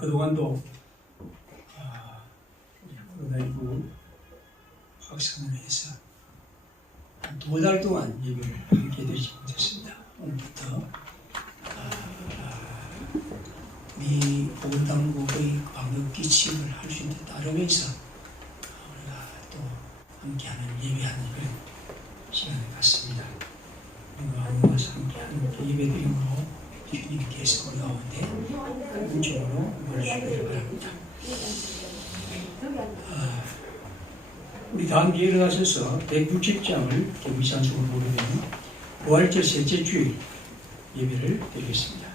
그동안도 코로나19 확산을 해서 한 2달 동안 예배를 함께 드리지 못했습니다. 오늘부터 우리 보건당국의 방역 기칙을 할 수 있는 데 따르면서 우리가 또 함께하는 예배하는 그런 시간을 갖습니다. 우리가 모아서 함께하는 예배드림으로 주님께서 우리 가운데 근본적으로 임하시기를 바랍니다. 우리 다 함께 일어나셔서 160장을 경비산송을 보게 되는 부활절 셋째 주일 예배를 드리겠습니다.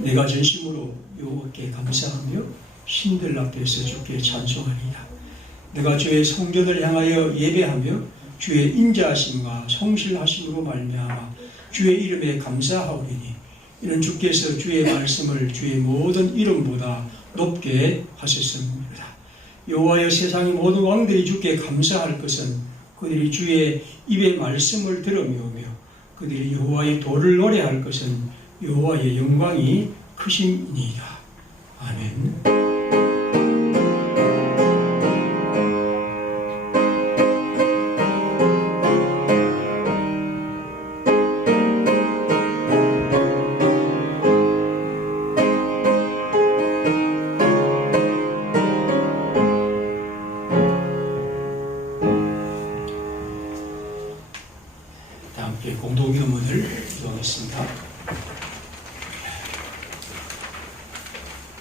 내가 전심으로 여호와께 감사하며 신들 앞에서 주께 찬송하리라. 내가 주의 성전을 향하여 예배하며 주의 인자하심과 성실하심으로 말미암아 주의 이름에 감사하오리니 이는 주께서 주의 말씀을 주의 모든 이름보다 높게 하셨습니다. 여호와여, 세상의 모든 왕들이 주께 감사할 것은 그들이 주의 입의 말씀을 들으며오며 그들이 여호와의 도를 노래할 것은 여호와의 영광이 크심이니이다. 아멘. 함께 공동기도문을 기도하겠습니다.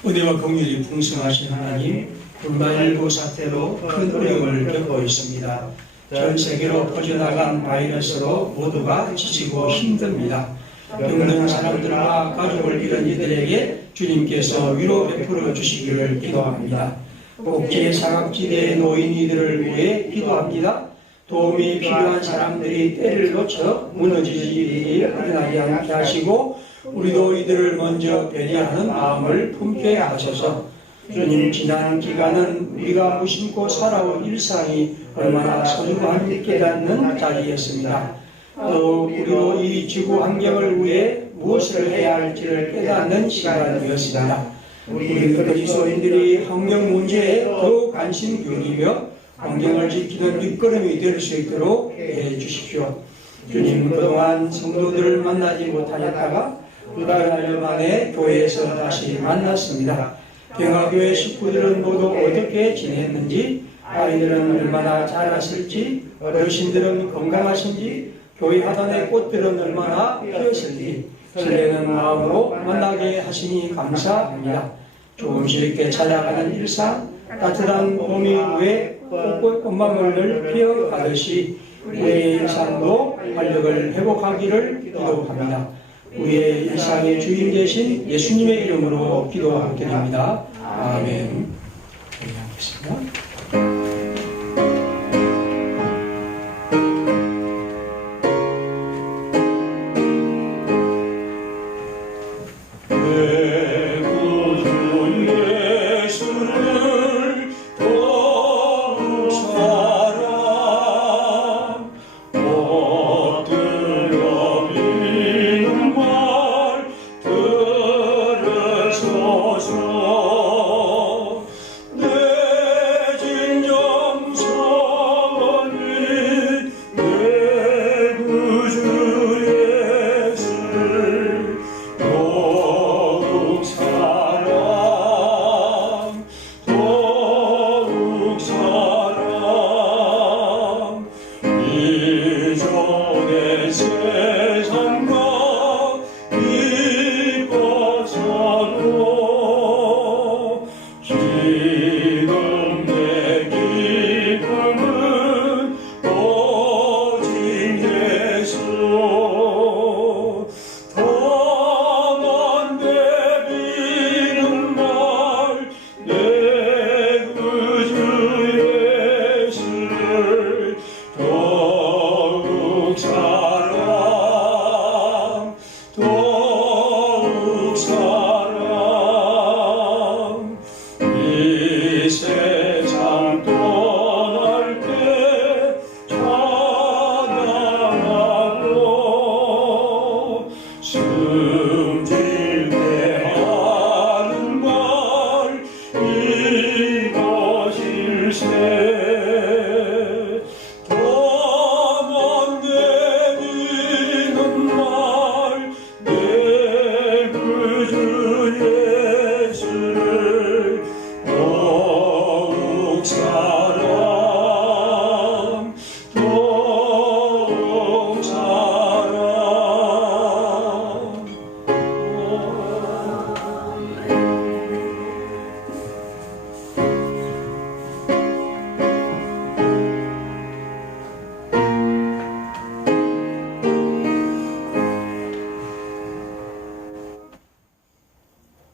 은혜와 긍휼이 풍성하신 하나님, 코로나19 사태로 큰 어려움을 겪고 있습니다. 전 세계로 퍼져나간 바이러스로 모두가 지치고 힘듭니다. 병든 사람들과 가족을 잃은 이들에게 주님께서 위로 베풀어 주시기를 기도합니다. 복지의 사각지대에 놓인 이들을 위해 기도합니다. 도움이 필요한 사람들이 때를 놓쳐 무너지지 일어나지 않게 하시고 우리도 이들을 먼저 배려하는 마음을 품게 하셔서 주님, 지난 기간은 우리가 무심코 살아온 일상이 얼마나 소중한지 깨닫는 자리였습니다. 더욱 우리도 이 지구 환경을 위해 무엇을 해야 할지를 깨닫는 시간이었습니다. 우리 그리스도인들이 환경 문제에 더욱 관심 기울이며 환경을 지키는 뒷걸음이 될 수 있도록 해 주십시오. 주님, 그동안 성도들을 만나지 못하였다가 두 달 만에 교회에서 다시 만났습니다. 평화교회 식구들은 모두 어떻게 지냈는지, 아이들은 얼마나 자랐을지, 어르신들은 건강하신지, 교회 하단의 꽃들은 얼마나 피었을지 설레는 마음으로 만나게 하시니 감사합니다. 조금씩 찾아가는 일상, 따뜻한 봄이 후에 꽃망울을 피어가듯이 우리의 일상도 활력을 회복하기를 기도합니다. 우리의 일상의 주인 되신 예수님의 이름으로 기도드립니다. 아멘. 기도하겠습니다.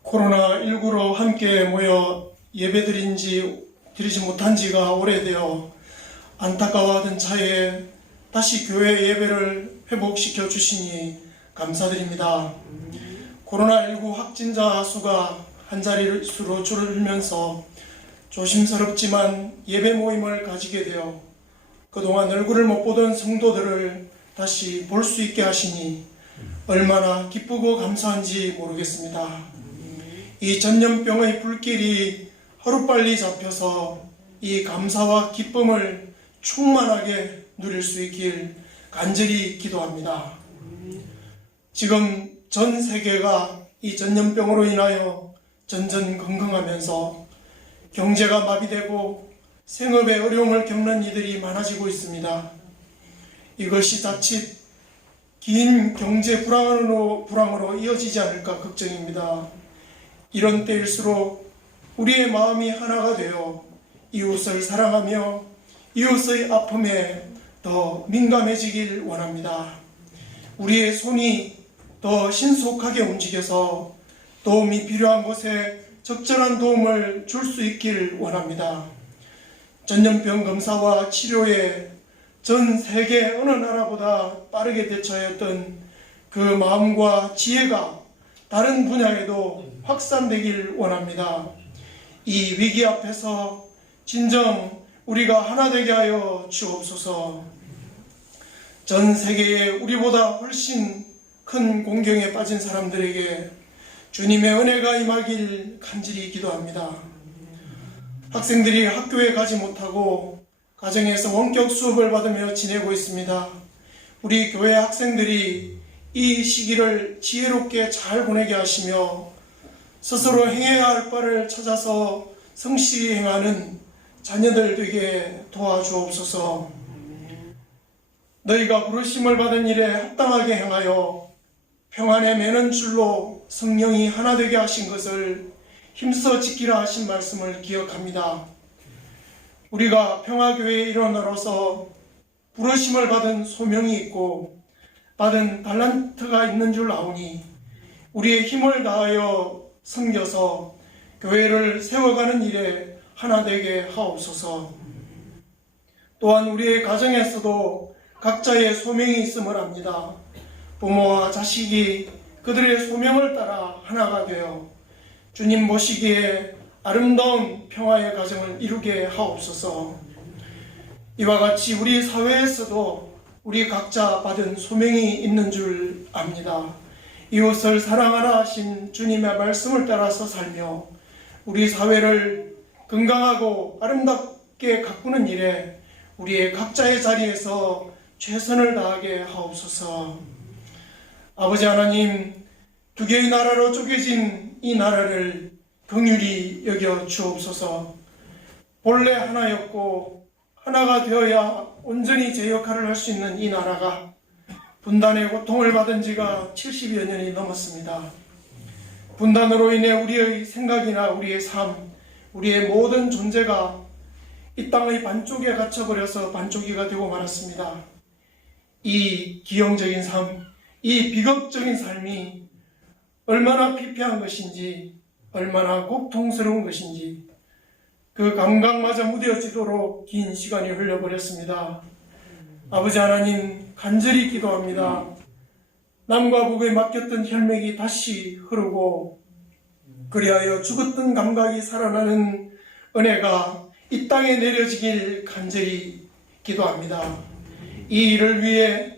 코로나19로 함께 모여 드리지 못한 지가 오래되어 안타까워하던 차에 다시 교회 예배를 회복시켜 주시니 감사드립니다. 코로나19 확진자 수가 한 자릿수로 줄면서 조심스럽지만 예배 모임을 가지게 되어 그동안 얼굴을 못 보던 성도들을 다시 볼 수 있게 하시니 얼마나 기쁘고 감사한지 모르겠습니다. 이 전염병의 불길이 하루빨리 잡혀서 이 감사와 기쁨을 충만하게 누릴 수 있길 간절히 기도합니다. 지금 전 세계가 이 전염병으로 인하여 전전긍긍하면서 경제가 마비되고 생업에 어려움을 겪는 이들이 많아지고 있습니다. 이것이 자칫 긴 경제 불황으로 이어지지 않을까 걱정입니다. 이런 때일수록 우리의 마음이 하나가 되어 이웃을 사랑하며 이웃의 아픔에 더 민감해지길 원합니다. 우리의 손이 더 신속하게 움직여서 도움이 필요한 곳에 적절한 도움을 줄 수 있길 원합니다. 전염병 검사와 치료에 전 세계 어느 나라보다 빠르게 대처했던 그 마음과 지혜가 다른 분야에도 확산되길 원합니다. 이 위기 앞에서 진정 우리가 하나 되게 하여 주옵소서. 전 세계에 우리보다 훨씬 큰 공경에 빠진 사람들에게 주님의 은혜가 임하길 간절히 기도합니다. 학생들이 학교에 가지 못하고 가정에서 원격 수업을 받으며 지내고 있습니다. 우리 교회 학생들이 이 시기를 지혜롭게 잘 보내게 하시며 스스로 행해야 할 바를 찾아서 성실히 행하는 자녀들 되게 도와주옵소서. 너희가 부르심을 받은 일에 합당하게 행하여 평안에 매는 줄로 성령이 하나 되게 하신 것을 힘써 지키라 하신 말씀을 기억합니다. 우리가 평화교회의 일원으로서 부르심을 받은 소명이 있고 받은 달란트가 있는 줄 아오니 우리의 힘을 다하여 섬겨서 교회를 세워가는 일에 하나 되게 하옵소서. 또한 우리의 가정에서도 각자의 소명이 있음을 압니다. 부모와 자식이 그들의 소명을 따라 하나가 되어 주님 보시기에 아름다운 평화의 가정을 이루게 하옵소서. 이와 같이 우리 사회에서도 우리 각자 받은 소명이 있는 줄 압니다. 이웃을 사랑하라 하신 주님의 말씀을 따라서 살며 우리 사회를 건강하고 아름답게 가꾸는 일에 우리의 각자의 자리에서 최선을 다하게 하옵소서. 아버지 하나님, 두 개의 나라로 쪼개진 이 나라를 긍휼히 여겨 주옵소서. 본래 하나였고 하나가 되어야 온전히 제 역할을 할 수 있는 이 나라가 분단의 고통을 받은 지가 70여 년이 넘었습니다. 분단으로 인해 우리의 생각이나 우리의 삶, 우리의 모든 존재가 이 땅의 반쪽에 갇혀버려서 반쪽이가 되고 말았습니다. 이 기형적인 삶, 이 비극적인 삶이 얼마나 피폐한 것인지, 얼마나 고통스러운 것인지 그 감각마저 무뎌지도록 긴 시간이 흘려버렸습니다. 아버지 하나님, 간절히 기도합니다. 남과 북에 맡겼던 혈맥이 다시 흐르고 그리하여 죽었던 감각이 살아나는 은혜가 이 땅에 내려지길 간절히 기도합니다. 이 일을 위해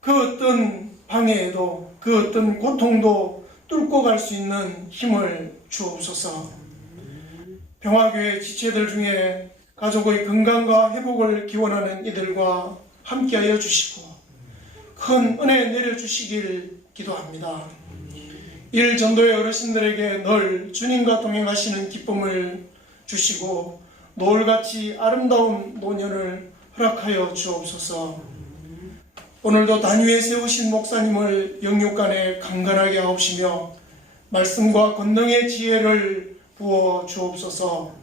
그 어떤 방해에도 그 어떤 고통도 뚫고 갈 수 있는 힘을 주옵소서. 평화교회 지체들 중에 가족의 건강과 회복을 기원하는 이들과 함께하여 주시고 큰 은혜 내려주시길 기도합니다. 일 전도의 어르신들에게 늘 주님과 동행하시는 기쁨을 주시고 노을같이 아름다운 노년을 허락하여 주옵소서. 오늘도 단위에 세우신 목사님을 영육간에 강건하게 하옵시며 말씀과 권능의 지혜를 부어 주옵소서.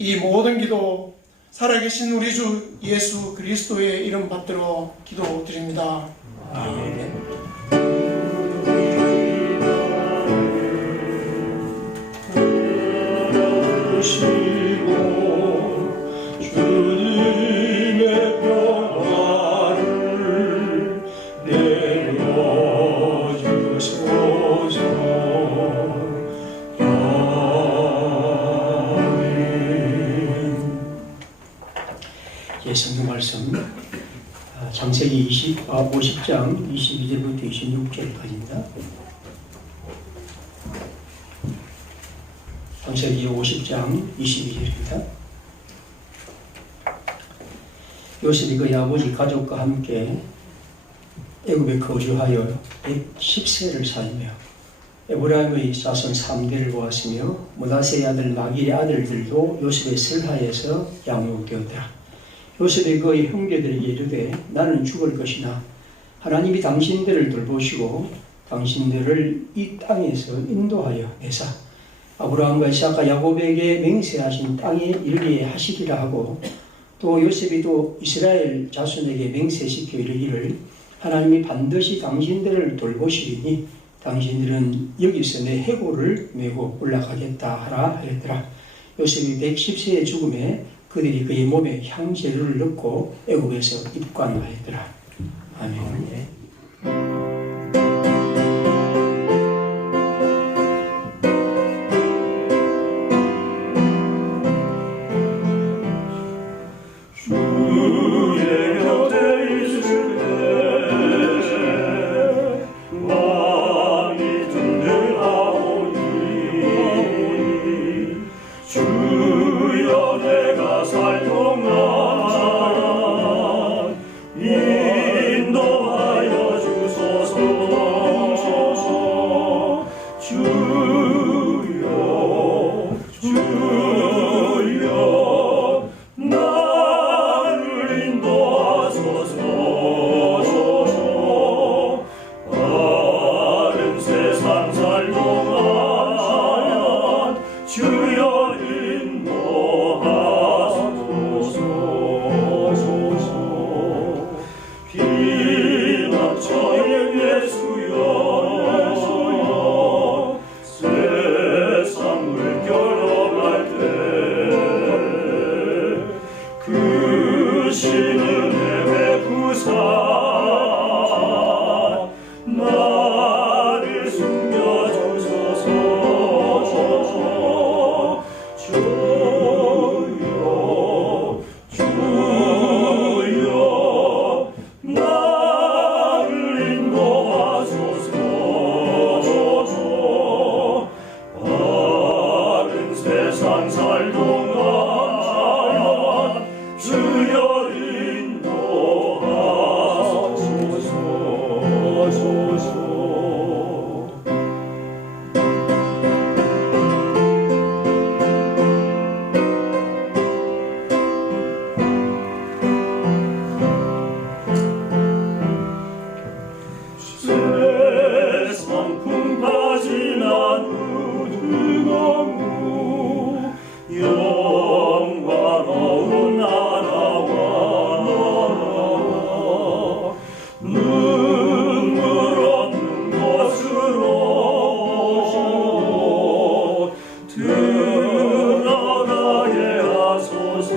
이 모든 기도 살아계신 우리 주 예수 그리스도의 이름 받들어 기도드립니다. 아멘. 성경 말씀 창세기 50장 22절부터 26절까지입니다. 창세기 50장 22절입니다. 요셉이 그의 아버지 가족과 함께 애굽에 거주하여 110세를 살며 에브라임의 자손 3대를 보았으며 므낫세의 아들 마길의 아들들도 요셉의 슬하에서 양육되었더라. 요셉이 그의 형제들에게 이르되 나는 죽을 것이나 하나님이 당신들을 돌보시고 당신들을 이 땅에서 인도하여 내사 아브라함과 이삭과 야곱에게 맹세하신 땅에 이르게 하시리라 하고 또 요셉이 또 이스라엘 자손에게 맹세시켜 이르기를 하나님이 반드시 당신들을 돌보시리니 당신들은 여기서 내 해골을 메고 올라가겠다 하라 하였더라. 요셉이 110세의 죽음에 그들이 그의 몸에 향재료를 넣고 애굽에서 입관하였더라. 아멘. 마음이 든든하오 저의 예수여 세상 물결어갈 때그 신은혜의 부사 나를 숨겨주소서 주여 주여 나를 인도하소서 바른 세상 살 동안 주여 인도하소서 세상 풍파진 않은 뜨거운 영광로운 나라와 눈물 없는 곳으로 들어가게 하소서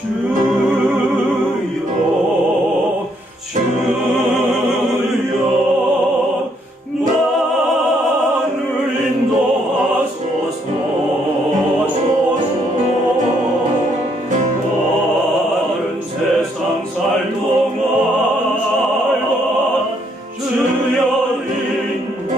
주여 주여 나를 인도하소서 바른 세상 살 동안 주여 인도하소서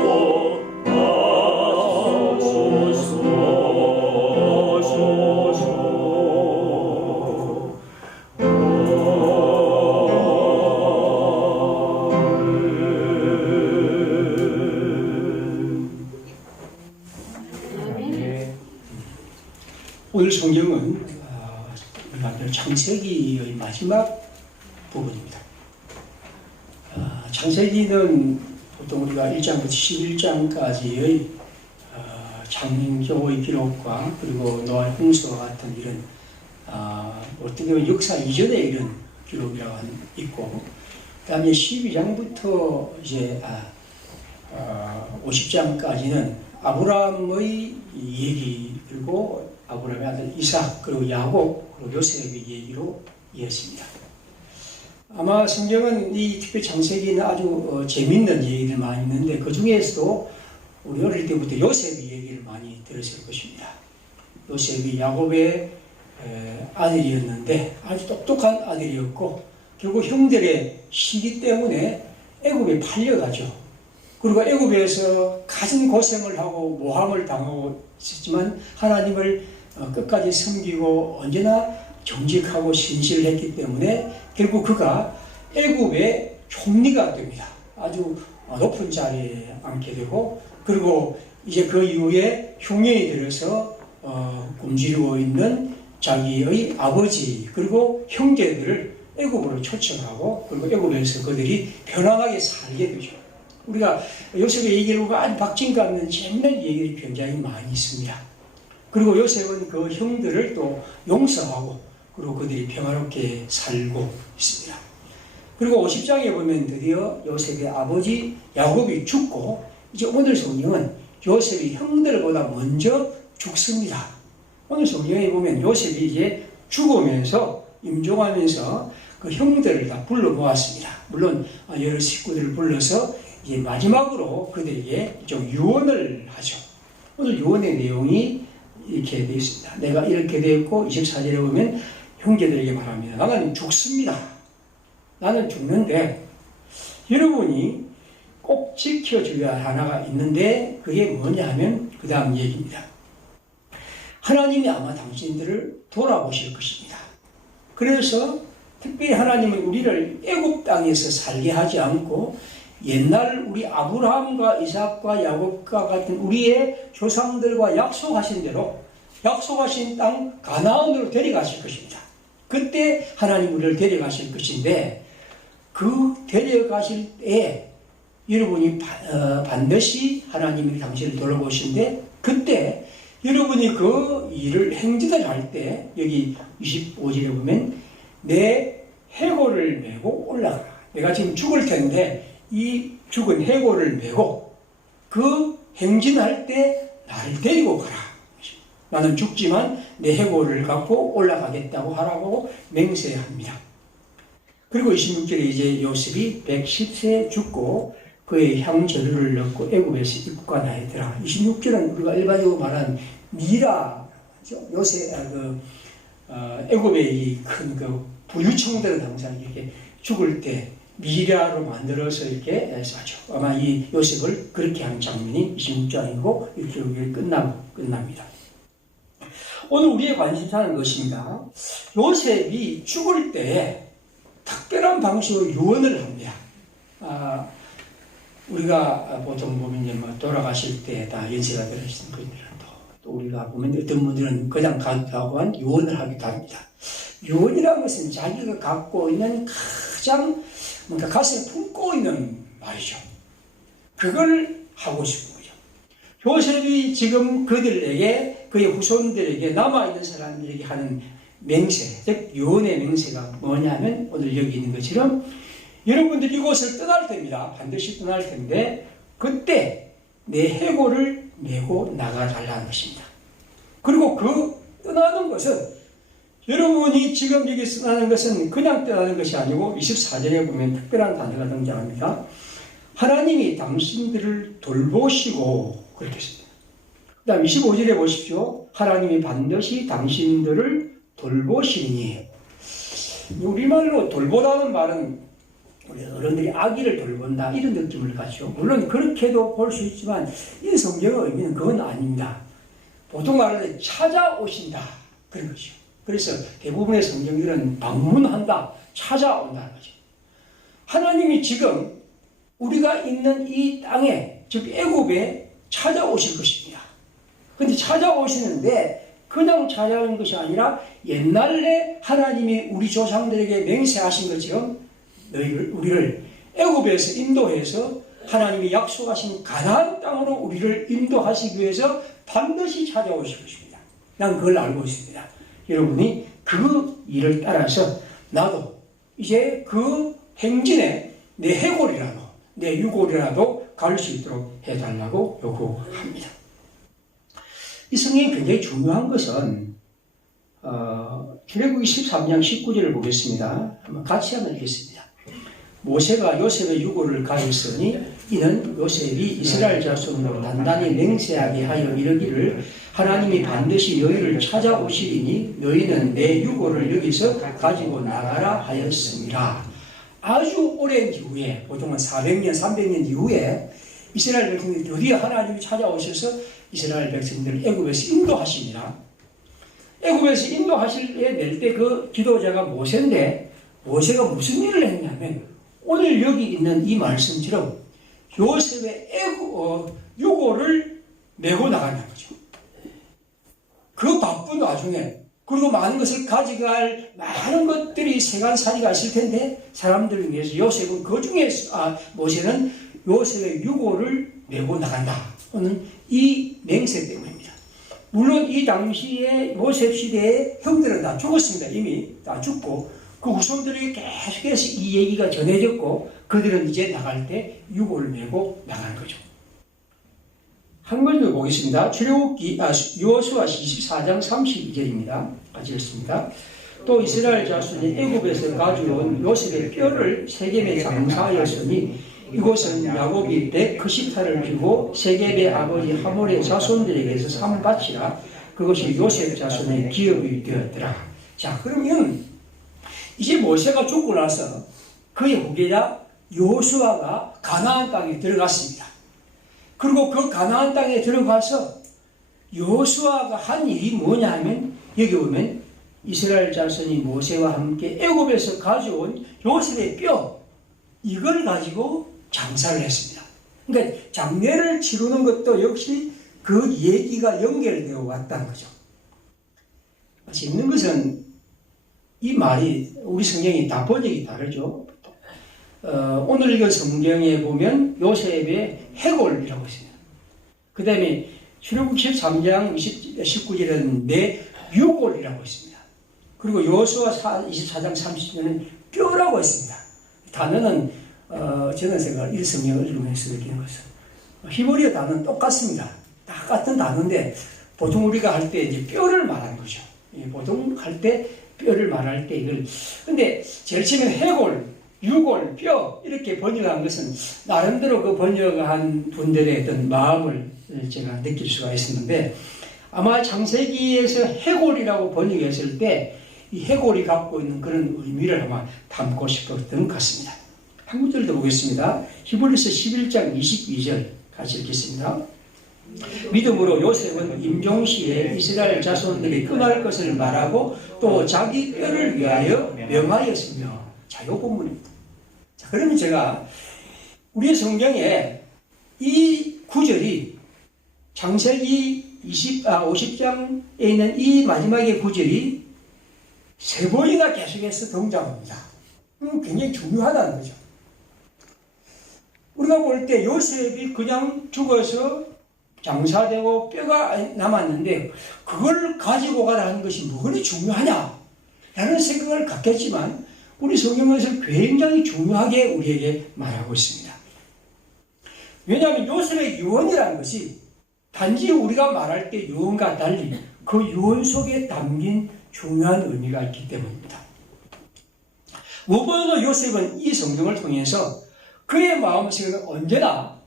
오늘 성경은 우리가 알 창세기의 마지막 부분입니다. 창세기는 보통 우리가 1장부터 11장까지의 창조의 기록과 그리고 노아의 홍수와 같은 이런 어떻게 보면 역사 이전의 이런 기록이라고 있고, 그다음에 12장부터 이제 50장까지는 아브라함의 얘기, 그리고 아브라함의 아들 이삭, 그리고 야곱, 그리고 요셉의 얘기로 이어집니다. 아마 성경은 이 특히 창세기는 아주 재밌는 얘기들 많이 있는데, 그 중에서도 우리 어릴 때부터 요셉의 얘기를 많이 들었을 것입니다. 요셉이 야곱의 아들이었는데 아주 똑똑한 아들이었고, 결국 형들의 시기 때문에 애굽에 팔려가죠. 그리고 애굽에서 가진 고생을 하고 모함을 당하고 있었지만 하나님을 끝까지 섬기고 언제나 정직하고 신실했기 때문에 결국 그가 애굽의 총리가 됩니다. 아주 높은 자리에 앉게 되고, 그리고 이제 그 이후에 흉년이 들어서 굶주리고 있는 자기의 아버지 그리고 형제들을 애굽으로 초청하고, 그리고 애굽에서 그들이 편안하게 살게 되죠. 우리가 요셉의 얘기를 보면 아주 박진감 있는 재미난 얘기들이 굉장히 많이 있습니다. 그리고 요셉은 그 형들을 또 용서하고, 그리고 그들이 평화롭게 살고 있습니다. 그리고 50장에 보면 드디어 요셉의 아버지 야곱이 죽고, 이제 오늘 성경은 요셉이 형들보다 먼저 죽습니다. 오늘 성경에 보면 요셉이 이제 죽으면서 임종하면서 그 형들을 다 불러 모았습니다. 물론 여러 식구들을 불러서 이제 마지막으로 그들에게 좀 유언을 하죠. 오늘 유언의 내용이 이렇게 되어 있습니다. 내가 이렇게 되었고, 24절에 보면 형제들에게 말합니다. 나는 죽습니다. 나는 죽는데 여러분이 꼭 지켜줘야 할 하나가 있는데, 그게 뭐냐 하면 그 다음 얘기입니다. 하나님이 아마 당신들을 돌아보실 것입니다. 그래서 특별히 하나님은 우리를 애굽 땅에서 살게 하지 않고 옛날 우리 아브라함과 이삭과 야곱과 같은 우리의 조상들과 약속하신 대로 약속하신 땅 가나안으로 데려가실 것입니다. 그때 하나님 우리를 데려가실 것인데, 그 데려가실 때에 여러분이 반드시 하나님이 당신을 돌아보시는데, 그때 여러분이 그 일을 행진을 할 때 여기 25절에 보면 내 해골을 메고 올라가라. 내가 지금 죽을 텐데 이 죽은 해골을 메고 그 행진할 때 나를 데리고 가라. 나는 죽지만 내 해골을 갖고 올라가겠다고 하라고 맹세합니다. 그리고 26절에 이제 요셉이 110세 죽고 그의 향저류를 넣고 애굽에서 입관하였더라. 26절은 우리가 일반적으로 말하는 미라, 요새 애굽의 이 큰 그 부유청들은 항상 이렇게 죽을 때 미라로 만들어서 이렇게 싸죠. 아마 이 요셉을 그렇게 한 장면이 26장이고 이렇게 끝납니다. 오늘 우리의 관심사는 것입니다. 요셉이 죽을 때 특별한 방식으로 유언을 합니다. 우리가 보통 보면 이제 뭐 돌아가실 때 다 연세가 들으신 분들은 또 우리가 보면 어떤 분들은 그냥 가고한 유언을 하기도 합니다. 유언이라는 것은 자기가 갖고 있는 가장 뭔가 가슴에 품고 있는 말이죠. 그걸 하고 싶은 거죠. 요셉이 지금 그들에게 그의 후손들에게 남아있는 사람들에게 하는 맹세, 즉 유언의 맹세가 뭐냐면 오늘 여기 있는 것처럼 여러분들이 이곳을 떠날 때입니다. 반드시 떠날 텐데 그때 내 해골을 메고 나가달라는 것입니다. 그리고 그 떠나는 것은 여러분이 지금 여기서 떠나는 것은 그냥 떠나는 것이 아니고 24절에 보면 특별한 단어가 등장합니다. 하나님이 당신들을 돌보시고 그렇게 했습니다. 그 다음 25절에 보십시오. 하나님이 반드시 당신들을 돌보시니. 우리말로 돌보다는 말은 우리 어른들이 아기를 돌본다 이런 느낌을 가죠. 물론 그렇게도 볼 수 있지만 이 성경의 의미는 그건 아닙니다. 보통 말하는 찾아오신다 그런 것이죠. 그래서 대부분의 성경들은 방문한다, 찾아온다는 거죠. 하나님이 지금 우리가 있는 이 땅에, 즉 애굽에 찾아오실 것입니다. 그런데 찾아오시는데 그냥 찾아오는 것이 아니라 옛날에 하나님이 우리 조상들에게 맹세하신 것처럼 우리를 애굽에서 인도해서 하나님이 약속하신 가나안 땅으로 우리를 인도하시기 위해서 반드시 찾아오실 것입니다. 난 그걸 알고 있습니다. 여러분이 그 일을 따라서 나도 이제 그 행진에 내 해골이라도 내 유골이라도 갈 수 있도록 해달라고 요구합니다. 이 성경이 굉장히 중요한 것은 출애굽기 13장 19절을 보겠습니다. 한번 같이 한번 읽겠습니다. 모세가 요셉의 유골을 가졌으니 이는 요셉이 이스라엘 자손으로 단단히 맹세하게 하여 이르기를 하나님이 반드시 너희를 찾아오시리니 너희는 내 유골을 여기서 가지고 나가라 하였습니다. 아주 오랜 이후에 보통은 400년, 300년 이후에 이스라엘 백성들이 드디어 하나님이 찾아오셔서 이스라엘 백성들을 애굽에서 인도하십니다. 애굽에서 인도하실 때 낼 때 그 지도자가 모세인데 모세가 무슨 일을 했냐면 오늘 여기 있는 이 말씀처럼 요셉의 유골을 메고 나가는 거죠. 그 바쁜 와중에 그리고 많은 것을 가져갈 많은 것들이 세간살이가 있을 텐데 사람들을 위해서 요셉은 그 중에 모세는 요셉의 유골을 메고 나간다는 이 맹세 때문입니다. 물론 이 당시에 요셉 시대의 형들은 다 죽었습니다. 이미 다 죽고 그 후손들에게 계속해서 이 얘기가 전해졌고 그들은 이제 나갈 때 유골을 메고 나가는 거죠. 한 번 더 보겠습니다. 출애굽기 여호수아 24장 32절입니다. 같이 읽습니다. 또 이스라엘 자손이 애굽에서 가져온 요셉의 뼈를 세겜에 장사하였으니 이곳은 야곱이 190타를 주고 세겜의 아버지 하몰의 자손들에게서 산 밭이라 그것이 요셉 자손의 기업이 되었더라. 자, 그러면 이제 모세가 죽고 나서 그의 후계자 여호수아가 가나안 땅에 들어갔습니다. 그리고 그 가나안 땅에 들어가서 여호수아가 한 일이 뭐냐 하면 여기 보면 이스라엘 자손이 모세와 함께 애굽에서 가져온 요셉의 뼈 이걸 가지고 장사를 했습니다. 그러니까 장례를 치르는 것도 역시 그 얘기가 연결되어 왔다는 거죠. 재밌는 것은 이 말이 우리 성경이 다 번역이 다르죠. 오늘 읽은 성경에 보면 요셉의 해골이라고 있습니다. 그 다음에 출애굽기 13장 19절에는 내 유골이라고 있습니다. 그리고 여호수아 24장 30절은 뼈라고 했습니다. 단어는 저는 생각 1성경을 읽으면서 느끼는 것은 히브리어 단어는 똑같습니다. 똑같은 단어인데 보통 우리가 할 때 이제 뼈를 말하는 거죠. 보통 할 때 뼈를 말할 때 이걸 근데 제일 처음에 해골, 유골, 뼈 이렇게 번역한 것은 나름대로 그 번역한 분들의 어떤 마음을 제가 느낄 수가 있었는데 아마 창세기에서 해골이라고 번역했을 때 이 해골이 갖고 있는 그런 의미를 아마 담고 싶었던 것 같습니다. 한 구절 더 보겠습니다. 히브리서 11장 22절 같이 읽겠습니다. 믿음으로 요셉은 임종시에 이스라엘 자손들이 끝날 것을 말하고 또 자기 뼈를 위하여 명하였으며 자, 요 본문입니다. 자, 그러면 제가 우리 성경에 이 구절이 창세기 50장에 있는 이 마지막의 구절이 세 번이나 계속해서 등장합니다. 굉장히 중요하다는 거죠. 우리가 볼 때 요셉이 그냥 죽어서 장사되고 뼈가 남았는데 그걸 가지고 가라는 것이 뭐가 중요하냐 라는 생각을 갖겠지만 우리 성경에서 굉장히 중요하게 우리에게 말하고 있습니다. 왜냐하면 요셉의 유언이라는 것이 단지 우리가 말할 때 유언과 달리 그 유언 속에 담긴 중요한 의미가 있기 때문입니다. 무엇보다도 요셉은 이 성경을 통해서 그의 마음속에는 언제나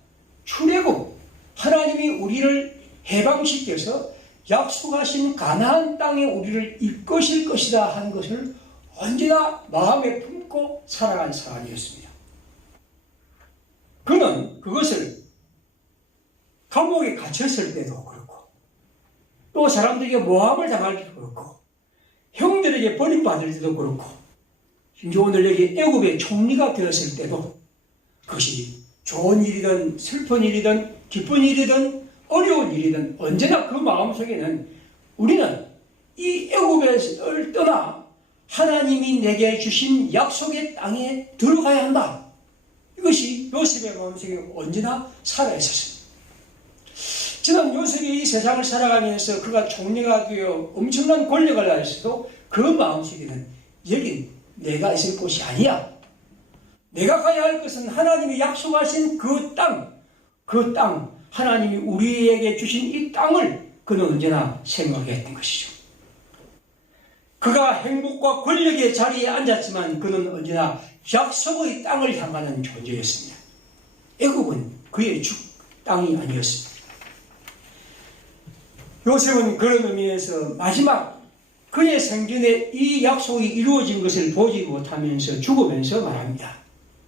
출애굽 하나님이 우리를 해방시켜서 약속하신 가나안 땅에 우리를 이끄실 것이다 하는 것을 언제나 마음에 품고 살아간 사람이었습니다. 그는 그것을 감옥에 갇혔을 때도 그렇고 또 사람들에게 모함을 당할 때도 그렇고 형들에게 버림받을 때도 그렇고 심지어 오늘 여기 애굽의 총리가 되었을 때도 그것이 좋은 일이든 슬픈 일이든 기쁜 일이든 어려운 일이든 언제나 그 마음속에는 우리는 이 애굽을 떠나 하나님이 내게 주신 약속의 땅에 들어가야 한다. 이것이 요셉의 마음속에 언제나 살아있었습니다. 저는 요셉이 이 세상을 살아가면서 그가 총리가 되어 엄청난 권력을 가졌어도 그 마음속에는 여긴 내가 있을 곳이 아니야. 내가 가야 할 것은 하나님이 약속하신 그 땅, 하나님이 우리에게 주신 이 땅을 그는 언제나 생각했던 것이죠. 그가 행복과 권력의 자리에 앉았지만 그는 언제나 약속의 땅을 향하는 존재였습니다. 애굽은 그의 땅이 아니었습니다. 요셉은 그런 의미에서 마지막 그의 생전에 이 약속이 이루어진 것을 보지 못하면서 죽으면서 말합니다.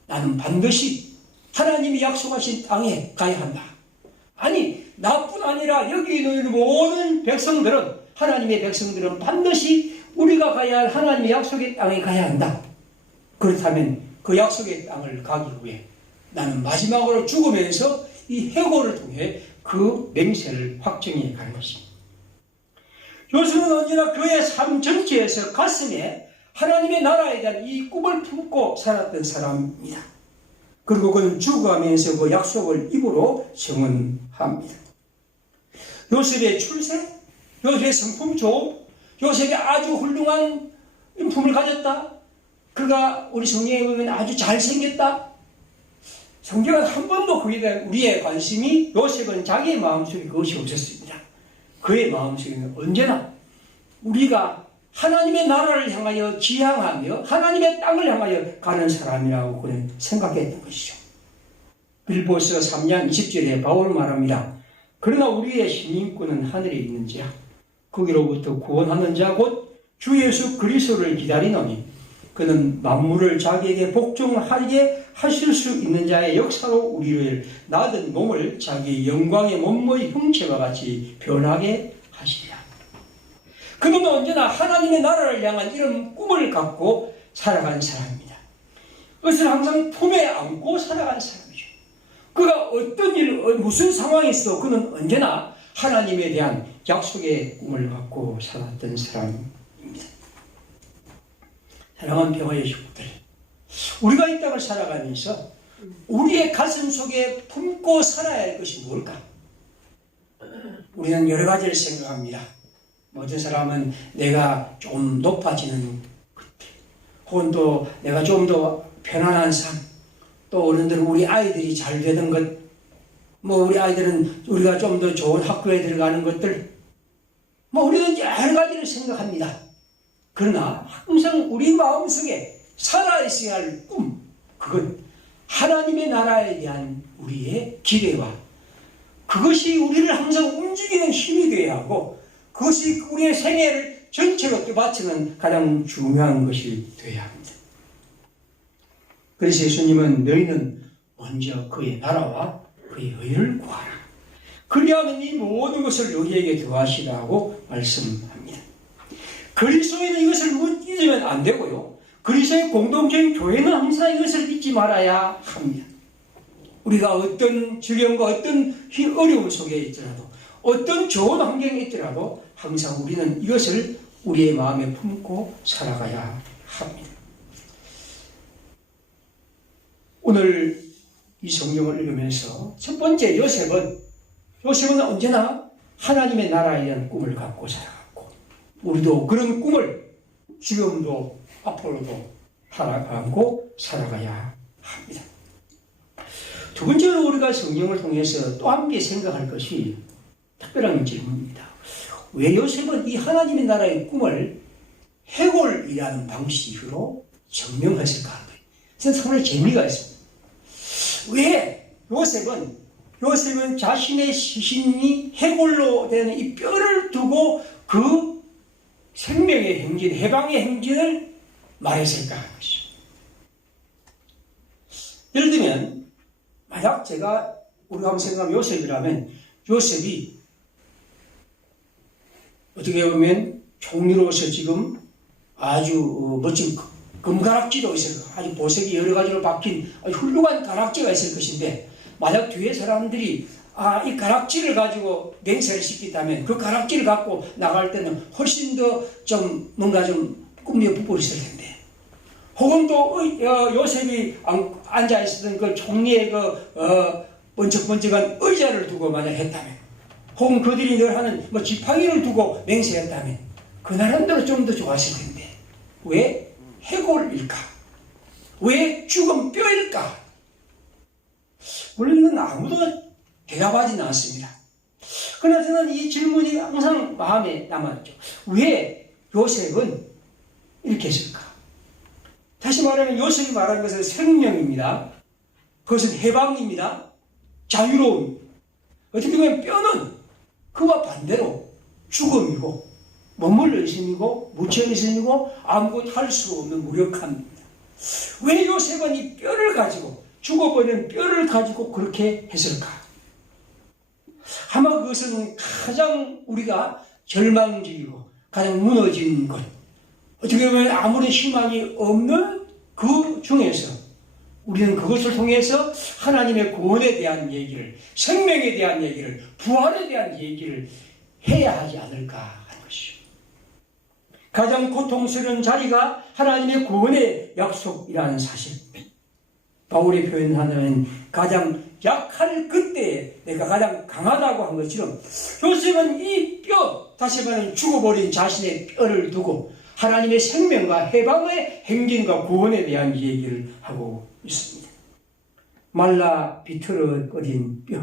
나는 반드시 하나님이 약속하신 땅에 가야 한다. 아니 나뿐 아니라 여기 있는 모든 백성들은 하나님의 백성들은 반드시 우리가 가야 할 하나님의 약속의 땅에 가야 한다. 그렇다면 그 약속의 땅을 가기 위해 나는 마지막으로 죽으면서 이 해고를 통해 그 맹세를 확정해 가는 것입니다. 요셉은 언제나 그의 삶 전체에서 가슴에 하나님의 나라에 대한 이 꿈을 품고 살았던 사람입니다. 그리고 그는 죽어가면서 그 약속을 입으로 증언합니다. 요셉의 출세, 요셉의 성품 좋음, 요셉이 아주 훌륭한 인품을 가졌다. 그가 우리 성경에 보면 아주 잘생겼다. 성경은 한 번도 그에 대한 우리의 관심이 요셉은 자기의 마음속에 그것이 없었습니다. 그의 마음속에는 언제나 우리가 하나님의 나라를 향하여 지향하며 하나님의 땅을 향하여 가는 사람이라고 그는 생각했던 것이죠. 빌보서 3장 20절에 바울 말합니다. 그러나 우리의 신인꾼은 하늘에 있는지라 거기로부터 구원하는 자 곧 주 예수 그리스도를 기다리노니 그는 만물을 자기에게 복종하게 하실 수 있는 자의 역사로 우리를 낳은 몸을 자기의 영광의 몸의 형체와 같이 변하게 하시리라. 그는 언제나 하나님의 나라를 향한 이런 꿈을 갖고 살아간 사람입니다. 그것을 항상 품에 안고 살아간 사람이죠. 그가 어떤 일, 무슨 상황에 있어도 그는 언제나 하나님에 대한 약속의 꿈을 갖고 살았던 사람입니다. 사랑하는 평화의 식구들, 우리가 이 땅을 살아가면서 우리의 가슴 속에 품고 살아야 할 것이 뭘까? 우리는 여러 가지를 생각합니다. 어떤 사람은 내가 좀 높아지는 그때, 혹은 또 내가 좀 더 편안한 삶, 또 어른들은 우리 아이들이 잘 되는 것, 우리 아이들은 우리가 좀 더 좋은 학교에 들어가는 것들, 우리는 여러 가지를 생각합니다. 그러나 항상 우리 마음속에 살아있어야 할 꿈, 그건 하나님의 나라에 대한 우리의 기대와 그것이 우리를 항상 움직이는 힘이 되어야 하고 그것이 우리의 생애를 전체로 떠받치는 가장 중요한 것이 되어야 합니다. 그래서 예수님은 너희는 먼저 그의 나라와 그의 의를 구하라. 그리하면 이 모든 것을 너희에게 더하시라고 말씀합니다. 그리스도인은 이것을 잊으면 안 되고요. 그리스도의 공동체인 교회는 항상 이것을 잊지 말아야 합니다. 우리가 어떤 지경과 어떤 어려움 속에 있더라도 어떤 좋은 환경에 있더라도 항상 우리는 이것을 우리의 마음에 품고 살아가야 합니다. 오늘 이 성경을 읽으면서 첫 번째 요셉은 언제나 하나님의 나라에 대한 꿈을 갖고 살아갔고 우리도 그런 꿈을 지금도 앞으로도 살아가고 살아가야 합니다. 두 번째로 우리가 성경을 통해서 또 함께 생각할 것이 특별한 질문입니다. 왜 요셉은 이 하나님의 나라의 꿈을 해골이라는 방식으로 증명했을까 하는 거예요. 저는 상당히 재미가 있습니다. 왜 요셉은 자신의 시신이 해골로 되는 이 뼈를 두고 그 생명의 행진, 해방의 행진을 말했을까 하는 것이죠. 예를 들면 만약 우리가 한번 생각하면 요셉이라면 요셉이 어떻게 보면 총리로서 지금 아주 멋진 금가락지도 있을 거예요. 아주 보석이 여러 가지로 박힌 아주 훌륭한 가락지가 있을 것인데 만약 뒤에 사람들이 이 가락지를 가지고 맹세를 시켰다면 그 가락지를 갖고 나갈 때는 훨씬 더 좀 뭔가 좀 꾸며 부풀었을 텐데 혹은 또 요셉이 앉아있었던 그 총리의 번쩍번쩍한 의자를 두고 만약 했다면 혹은 그들이 늘 하는 지팡이를 두고 맹세했다면 그 나름대로 좀 더 좋았을 텐데 왜 해골일까? 왜 죽은 뼈일까? 물론 이건 아무도 대답하지는 않습니다. 그러나 저는 이 질문이 항상 마음에 남았죠. 왜 요셉은 이렇게 했을까? 다시 말하면 요셉이 말한 것은 생명입니다. 그것은 해방입니다. 자유로움입니다. 어떻게 보면 뼈는 그와 반대로 죽음이고 머물러 있음이고 묻혀 있음이고 아무것도 할 수 없는 무력함입니다. 왜 요셉은 이 뼈를 가지고 죽어버린 뼈를 가지고 그렇게 했을까? 아마 그것은 가장 우리가 절망적이고 가장 무너진 것 어떻게 보면 아무런 희망이 없는 그 중에서 우리는 그것을 통해서 하나님의 구원에 대한 얘기를 생명에 대한 얘기를 부활에 대한 얘기를 해야 하지 않을까 하는 것이죠. 가장 고통스러운 자리가 하나님의 구원의 약속이라는 사실. 바울이 표현하는 가장 약할 그때에 내가 가장 강하다고 한 것처럼 요셉은 이 뼈, 다시 말하면 죽어버린 자신의 뼈를 두고 하나님의 생명과 해방의 행진과 구원에 대한 얘기를 하고 있습니다. 말라 비틀어버린 뼈.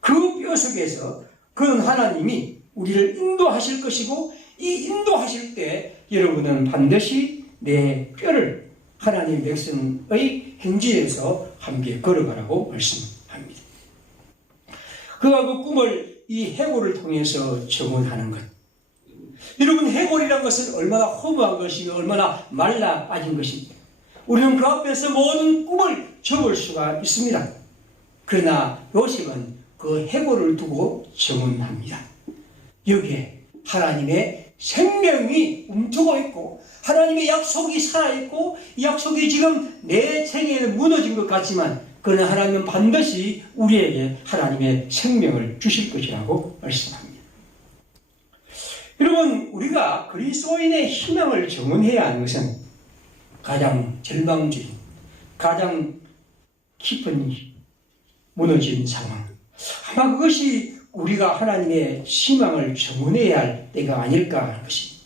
그 뼈 속에서 그는 하나님이 우리를 인도하실 것이고 이 인도하실 때 여러분은 반드시 내 뼈를 하나님 백성의 행진에서 함께 걸어가라고 말씀합니다. 그가 그 꿈을 이 해골을 통해서 증언하는 것. 여러분 해골이라는 것은 얼마나 허무한 것이며 얼마나 말라 빠진 것입니다. 우리는 그 앞에서 모든 꿈을 적을 수가 있습니다. 그러나 요셉은 그 해골을 두고 증언합니다. 여기에 하나님의 생명이 움트고 있고 하나님의 약속이 살아있고 이 약속이 지금 내 생애에 무너진 것 같지만 그러나 하나님은 반드시 우리에게 하나님의 생명을 주실 것이라고 말씀합니다. 여러분 우리가 그리스도인의 희망을 증언해야 하는 것은 가장 절망적인 가장 깊은 무너진 상황 아마 그것이 우리가 하나님의 희망을 증언해야 할 때가 아닐까 하는 것입니다.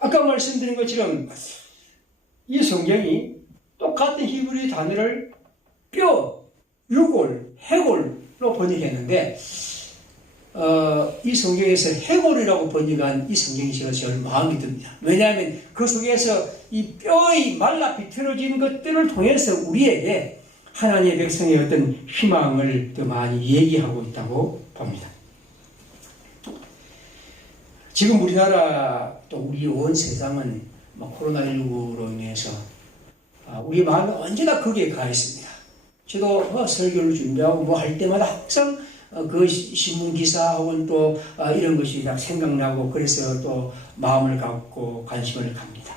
아까 말씀드린 것처럼 이 성경이 똑같은 히브리 단어를 뼈, 유골, 해골로 번역했는데 이 성경에서 해골이라고 번역한 이 성경이 제가 제일 마음에 듭니다. 왜냐하면 그 속에서 이 뼈의 말라 비틀어진 것들을 통해서 우리에게 하나님의 백성의 어떤 희망을 더 많이 얘기하고 있다고 봅니다. 지금 우리나라 또 우리 온 세상은 코로나19로 인해서 우리 마음이 언제나 거기에 가 있습니다. 저도 설교를 준비하고 뭐 할 때마다 항상 그 신문 기사 혹은 또 이런 것이 다 생각나고 그래서 또 마음을 갖고 관심을 갖니다.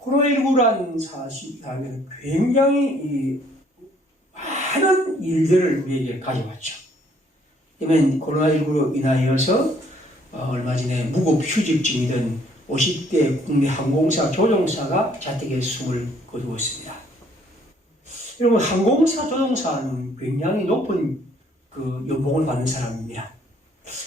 코로나19라는 사실은 굉장히 많은 일들을 우리에게 가져왔죠. 그러면 코로나19로 인하여서 얼마 전에 무급휴직중이던 50대 국내 항공사 조종사가 자택에 숨을 거두었습니다. 여러분, 항공사 조종사는 굉장히 높은 그 연봉을 받는 사람입니다.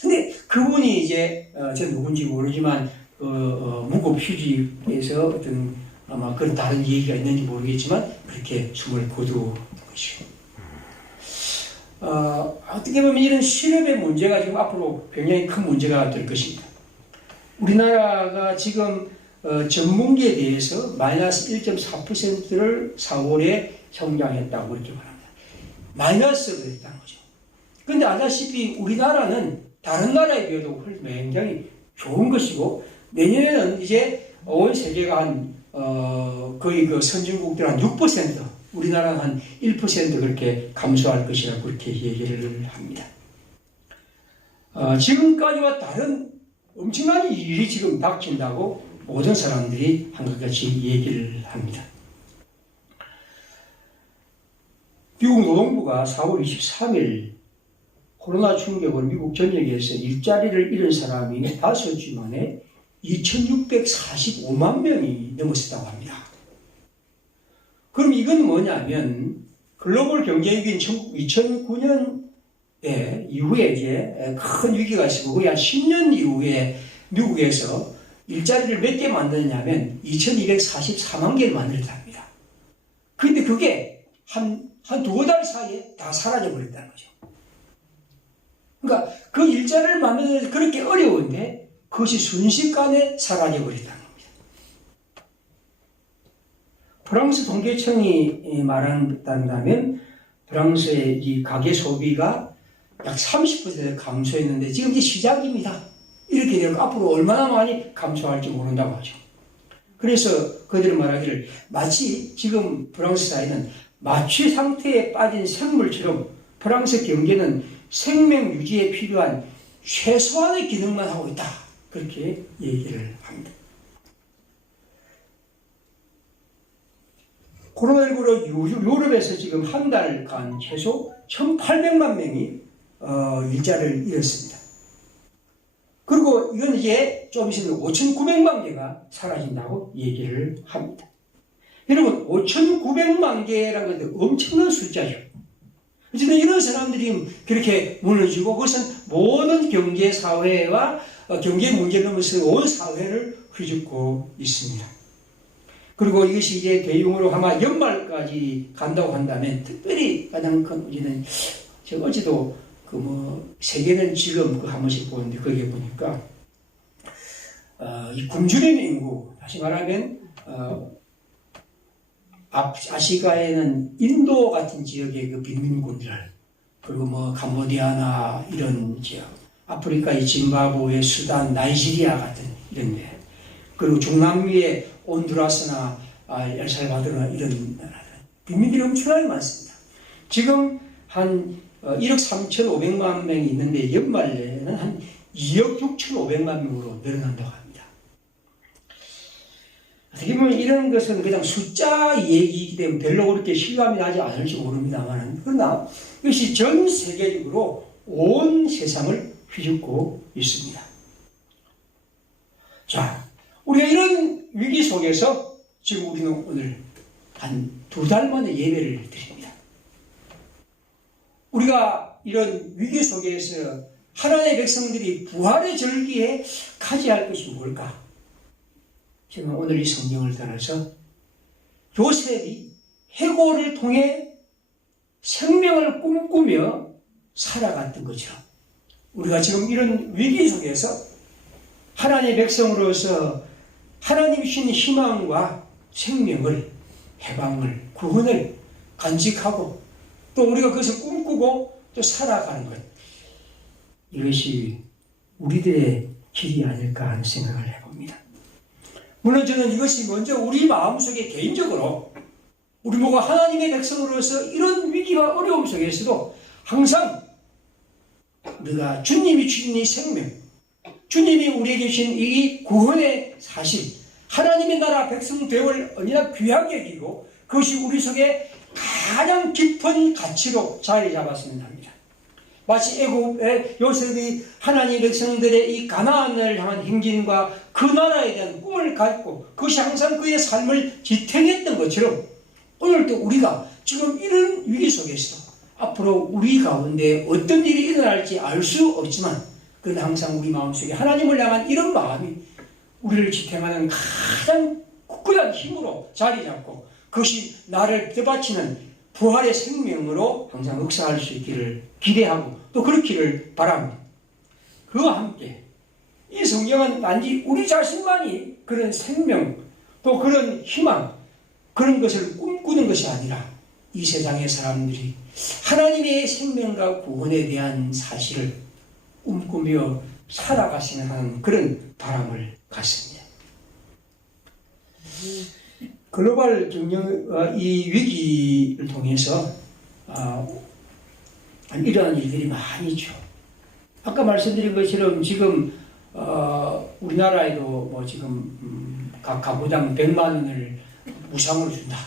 근데 그분이 이제 저 누군지 모르지만 무급휴직에서 어떤 아마 그런 다른 얘기가 있는지 모르겠지만 그렇게 숨을 거두는 것이죠. 어떻게 보면 이런 실업의 문제가 지금 앞으로 굉장히 큰 문제가 될 것입니다. 우리나라가 지금 전분기에 대해서 마이너스 1.4%를 4월에 성장했다고 이렇게 말합니다. 마이너스로 됐다는 거죠. 그런데 아시다시피 우리나라는 다른 나라에 비해도 굉장히 좋은 것이고 내년에는 이제 온 세계가 한 거의 그 선진국들 한 6%, 우리나라는 한 1% 그렇게 감소할 것이라고 그렇게 얘기를 합니다. 지금까지와 다른 엄청난 일이 지금 닥친다고 모든 사람들이 한결같이 얘기를 합니다. 미국 노동부가 4월 23일 코로나 충격으로 미국 전역에서 일자리를 잃은 사람이 5주 만에 2,645만 명이 넘었다고 합니다. 그럼 이건 뭐냐면 글로벌 경제위기인 2009년 이후에 이제 큰 위기가 있었고 거의 한 10년 이후에 미국에서 일자리를 몇 개 만드냐면 2,244만 개를 만들었답니다. 그런데 그게 한 두어 달 사이에 다 사라져 버렸다는 거죠. 그러니까 그 일자리를 만드는 데 그렇게 어려운데 그것이 순식간에 사라져 버렸다는 겁니다. 프랑스 통계청이 말한다면 프랑스의 이 가계 소비가 약 30% 감소했는데 지금 이제 시작입니다. 이렇게 되면 앞으로 얼마나 많이 감소할지 모른다고 하죠. 그래서 그들은 말하기를 마치 지금 프랑스 사회는 마취 상태에 빠진 생물처럼 프랑스 경제는 생명 유지에 필요한 최소한의 기능만 하고 있다. 그렇게 얘기를 합니다. 코로나19로 유럽에서 지금 한 달간 최소 1,800만 명이 일자리를 잃었습니다. 그리고 이건 이제 좀 있으면 5,900만 개가 사라진다고 얘기를 합니다. 여러분, 5,900만 개라는 것도 엄청난 숫자죠. 어쨌든 이런 사람들이 그렇게 무너지고 그것은 모든 경제 사회와 경제 문제를 넘어서 온 사회를 휘젓고 있습니다. 그리고 이것이 이제 대용으로 아마 연말까지 간다고 한다면 특별히 가장 큰 문제는 제가 어제도 세계는 지금 한 번씩 보는데 거기에 보니까 이 굶주린 인구, 다시 말하면 아시아에는 인도 같은 지역의 그 빈민군들, 그리고 캄보디아나 이런 지역, 아프리카의 짐바브웨, 수단, 나이지리아 같은 이런데, 그리고 중남미의 온두라스나 엘살바도르나 이런 나라들, 빈민들이 엄청나게 많습니다. 지금 한 1억 3,500만 명이 있는데 연말에는 한 2억 6,500만 명으로 늘어난다고 합니다. 어떻게 보면 이런 것은 그냥 숫자 얘기이기 때문에 별로 그렇게 실감이 나지 않을지 모릅니다만, 그러나 이것이 전 세계적으로 온 세상을 휘젓고 있습니다. 자, 우리가 이런 위기 속에서 지금 우리는 오늘 한 2달 만에 예배를 드립니다. 우리가 이런 위기 속에서 하나님의 백성들이 부활의 절기에 가져야 할 것이 뭘까? 저는 오늘 이 성경을 따라서 요셉이 해고를 통해 생명을 꿈꾸며 살아갔던 것처럼 우리가 지금 이런 위기 속에서 하나님의 백성으로서 하나님이 주신 희망과 생명을, 해방을, 구원을 간직하고 또 우리가 그것을 꿈꾸고 또 살아가는 것, 이것이 우리들의 길이 아닐까 하는 생각을 해봅니다. 물론 저는 이것이 먼저 우리 마음속에 개인적으로 우리 모두 하나님의 백성으로서 이런 위기와 어려움 속에서도 항상 우리가 주님이 주신 이 생명, 주님이 우리에게 주신 이 구원의 사실, 하나님의 나라 백성 되어을 언제나 귀하게 여기고 그것이 우리 속에 가장 깊은 가치로 자리 잡았으면 합니다. 마치 애굽의 요셉이 하나님의 백성들의 이 가나안을 향한 행진과 그 나라에 대한 꿈을 갖고 그것이 항상 그의 삶을 지탱했던 것처럼 오늘도 우리가 지금 이런 위기 속에서도 앞으로 우리 가운데 어떤 일이 일어날지 알 수 없지만 그건 항상 우리 마음속에 하나님을 향한 이런 마음이 우리를 지탱하는 가장 굳건한 힘으로 자리 잡고 그것이 나를 되받치는 부활의 생명으로 항상 역사할 수 있기를 기대하고 또 그렇기를 바랍니다. 그와 함께 이 성경은 단지 우리 자신만이 그런 생명 또 그런 희망 그런 것을 꿈꾸는 것이 아니라 이 세상의 사람들이 하나님의 생명과 구원에 대한 사실을 꿈꾸며 살아가시는 하는 그런 바람을 갖습니다. 글로벌 경영 이 위기를 통해서 일어난 일들이 많이 있죠. 아까 말씀드린 것처럼 지금 우리나라에도 뭐 지금 각 가구당 100만 원을 무상으로 준다.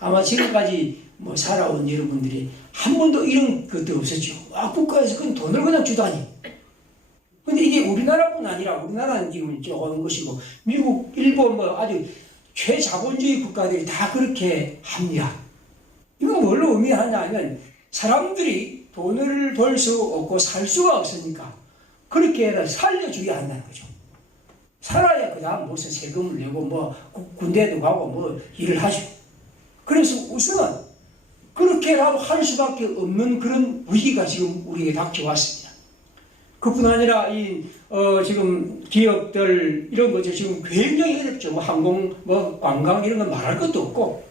아마 지금까지 뭐 살아온 여러분들이 한 번도 이런 것도 없었죠. 국가에서 그냥 돈을 그냥 주다니. 근데 이게 우리나라뿐 아니라 우리나라는 지금 조금 것이고 미국, 일본 뭐 아주 최자본주의 국가들이 다 그렇게 합니다. 이건 뭘로 의미하냐 하면 사람들이 돈을 벌 수 없고 살 수가 없으니까 그렇게 해서 살려주게 한다는 거죠. 살아야 그 다음 무슨 세금을 내고 뭐 군대도 가고 뭐 일을 하시고 그래서 우선은 그렇게라도 할 수밖에 없는 그런 위기가 지금 우리에게 닥쳐왔습니다. 그뿐 아니라 지금 기업들 이런 거죠. 지금 굉장히 어렵죠. 뭐 항공, 뭐 관광 이런 건 말할 것도 없고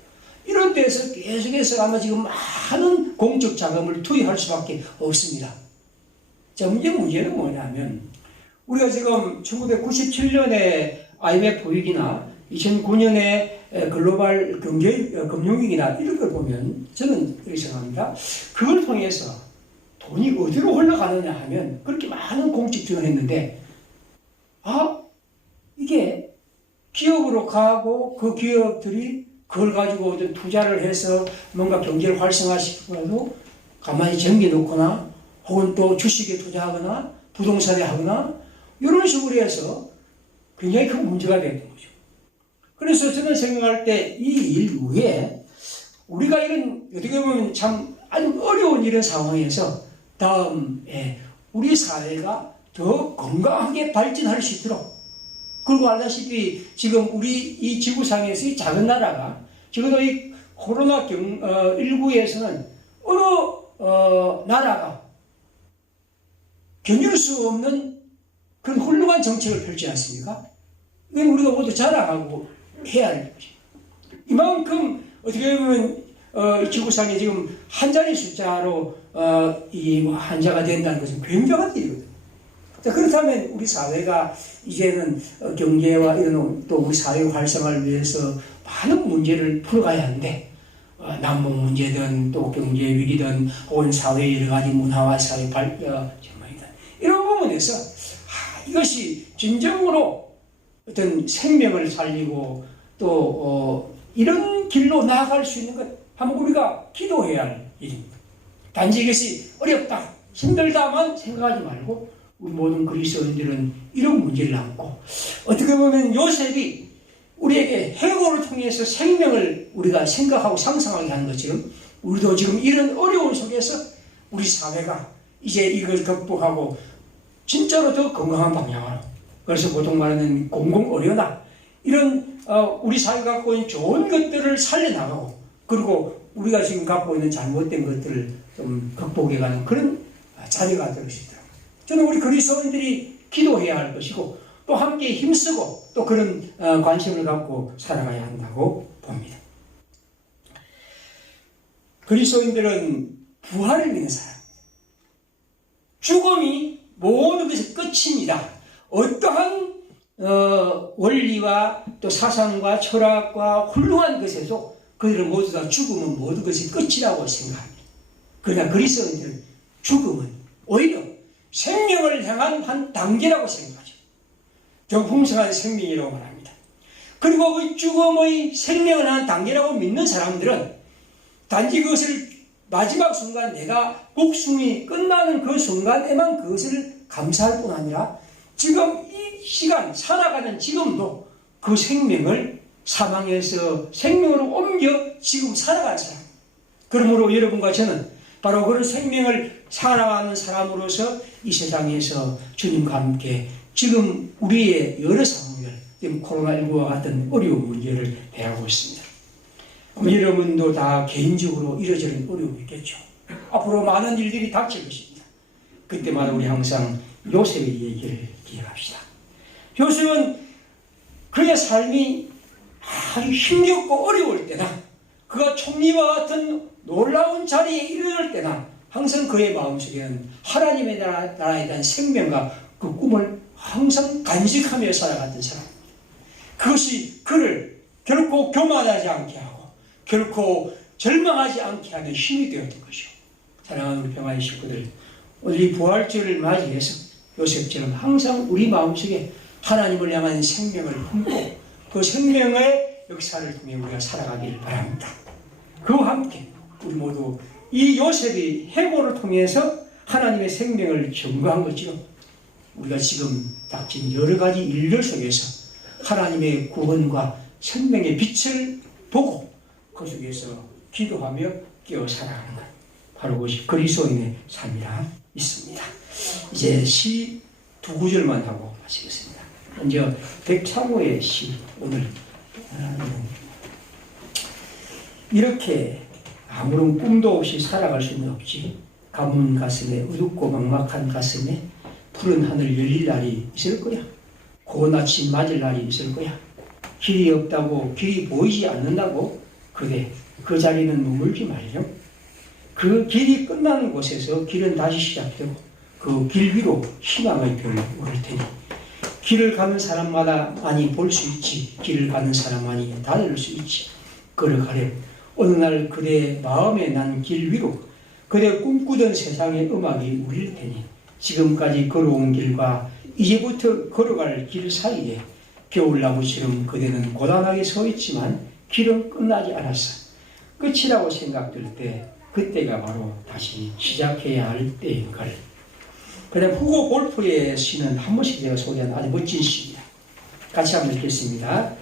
이런 데서 계속해서 아마 지금 많은 공적 자금을 투입할 수밖에 없습니다. 자, 문제는 뭐냐면 우리가 지금 1997년에 IMF 위기나 2009년에 글로벌 금융위기나 이런 걸 보면 저는 그렇게 생각합니다. 그걸 통해서 돈이 어디로 흘러가느냐 하면 그렇게 많은 공적 지원을 했는데 이게 기업으로 가고 그 기업들이 그걸 가지고 어떤 투자를 해서 뭔가 경제를 활성화시키고라도 가만히 정기놓거나 혹은 또 주식에 투자하거나 부동산에 하거나 이런 식으로 해서 굉장히 큰 문제가 됐던 거죠. 그래서 저는 생각할 때 이 일 후에 우리가 이런 어떻게 보면 참 아주 어려운 이런 상황에서 다음에 우리 사회가 더 건강하게 발전할 수 있도록 그리고 알다시피 지금 우리 이 지구상에서 이 작은 나라가 적어도 이 코로나19에서는 어느 나라가 견딜 수 없는 그런 훌륭한 정책을 펼치지 않습니까? 이건 우리가 모두 자랑하고 해야 할 것이죠. 이만큼 어떻게 보면 지구상에 지금 한 자리 숫자로 이 환자가 된다는 것은 굉장한 일이거든요. 자, 그렇다면 우리 사회가 이제는 경제와 이런 또 우리 사회 활성화를 위해서 많은 문제를 풀어가야 하는데 남북 문제든 또 경제 위기든 혹은 사회의 여러 가지 문화와 사회 전망이든 이런 부분에서 이것이 진정으로 어떤 생명을 살리고 또 이런 길로 나아갈 수 있는 것 한번 우리가 기도해야 할 일입니다. 단지 이것이 어렵다, 힘들다만 생각하지 말고 우리 모든 그리스도인들은 이런 문제를 안고 어떻게 보면 요셉이 우리에게 해고를 통해서 생명을 우리가 생각하고 상상하게 하는 것처럼 우리도 지금 이런 어려움 속에서 우리 사회가 이제 이걸 극복하고 진짜로 더 건강한 방향으로, 그래서 보통 말하는 공공의료나 이런 우리 사회가 갖고 있는 좋은 것들을 살려나가고, 그리고 우리가 지금 갖고 있는 잘못된 것들을 좀 극복해가는 그런 자리가 될 수 있도록 저는 우리 그리스도인들이 기도해야 할 것이고, 또 함께 힘쓰고 또 그런 관심을 갖고 살아가야 한다고 봅니다. 그리스도인들은 부활을 믿는 사람, 죽음이 모든 것의 끝입니다. 어떠한 원리와 또 사상과 철학과 훌륭한 것에서 그들은 모두 다 죽음은 모든 것이 끝이라고 생각합니다. 그러나 그리스도인들은 죽음은 오히려 생명을 향한 한 단계라고 생각하죠. 더 풍성한 생명이라고 말합니다. 그리고 그 죽음의 생명을 한 단계라고 믿는 사람들은 단지 그것을 마지막 순간 내가 목숨이 끝나는 그 순간에만 그것을 감사할 뿐 아니라 지금 이 시간 살아가는 지금도 그 생명을 사망에서 생명으로 옮겨 지금 살아가는 사람. 그러므로 여러분과 저는 바로 그런 생명을 살아가는 사람으로서 이 세상에서 주님과 함께 지금 우리의 여러 상황들, 지금 코로나19와 같은 어려운 문제를 대하고 있습니다. 여러분도 다 개인적으로 이러저런 어려움이 있겠죠. 앞으로 많은 일들이 닥칠 것입니다. 그때마다 우리 항상 요셉의 얘기를 기억합시다. 요셉은 그의 삶이 아주 힘겹고 어려울 때나 그가 총리와 같은 놀라운 자리에 이르를 때나 항상 그의 마음속에는 하나님의 나라에 대한 생명과 그 꿈을 항상 간직하며 살아갔던 사람. 그것이 그를 결코 교만하지 않게 하고 결코 절망하지 않게 하는 힘이 되었던 것이요. 사랑하는 우리 평화의 식구들, 오늘 이 부활절을 맞이해서 요셉처럼 항상 우리 마음속에 하나님을 향한 생명을 품고 그 생명의 역사를 통해 우리가 살아가기를 바랍니다. 그와 함께 우리 모두 이 요셉이 해고를 통해서 하나님의 생명을 증거한 것처럼 우리가 지금 닥친 여러 가지 일들 속에서 하나님의 구원과 생명의 빛을 보고 그 속에서 기도하며 깨어 살아가는 것, 바로 그것이 그리스도인의 삶이라 있습니다. 이제 시 두 구절만 하고 마치겠습니다. 먼저 백창호의 시, 오늘 이렇게 아무런 꿈도 없이 살아갈 수는 없지. 가문 가슴에, 어둡고 막막한 가슴에 푸른 하늘 열릴 날이 있을 거야. 고운 아침 맞을 날이 있을 거야. 길이 없다고, 길이 보이지 않는다고 그대 그 자리는 머물지 말렴. 그 길이 끝나는 곳에서 길은 다시 시작되고 그 길 위로 희망의 별이 오를 테니 길을 가는 사람마다 많이 볼 수 있지. 길을 가는 사람만이 다닐 수 있지. 걸어가렴. 어느 날 그대의 마음에 난 길 위로 그대 꿈꾸던 세상의 음악이 울릴 테니 지금까지 걸어온 길과 이제부터 걸어갈 길 사이에 겨울나무처럼 그대는 고단하게 서 있지만 길은 끝나지 않았어. 끝이라고 생각될 때 그때가 바로 다시 시작해야 할 때인걸. 그다음 후고 볼프의 시는 한 번씩 제가 소개한 아주 멋진 시입니다. 같이 한번 읽겠습니다.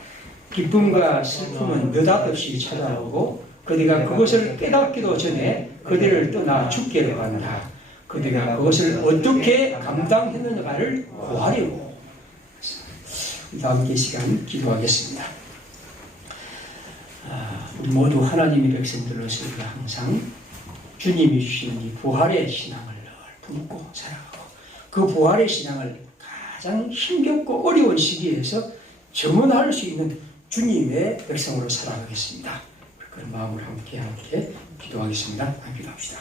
기쁨과 슬픔은 느닷없이 찾아오고 그대가 그것을 깨닫기도 전에 그대를 떠나 죽게로 간다. 그대가 그것을 어떻게 감당했는가를 고하려고. 다음 게 시간 기도하겠습니다. 우리 모두 하나님의 백성들로서 우리가 항상 주님이 주시는 이 부활의 신앙을 늘 품고 살아가고 그 부활의 신앙을 가장 힘겹고 어려운 시기에서 증언할 수 있는 주님의 백성으로 살아가겠습니다. 그런 마음으로 함께 기도하겠습니다. 기도합시다.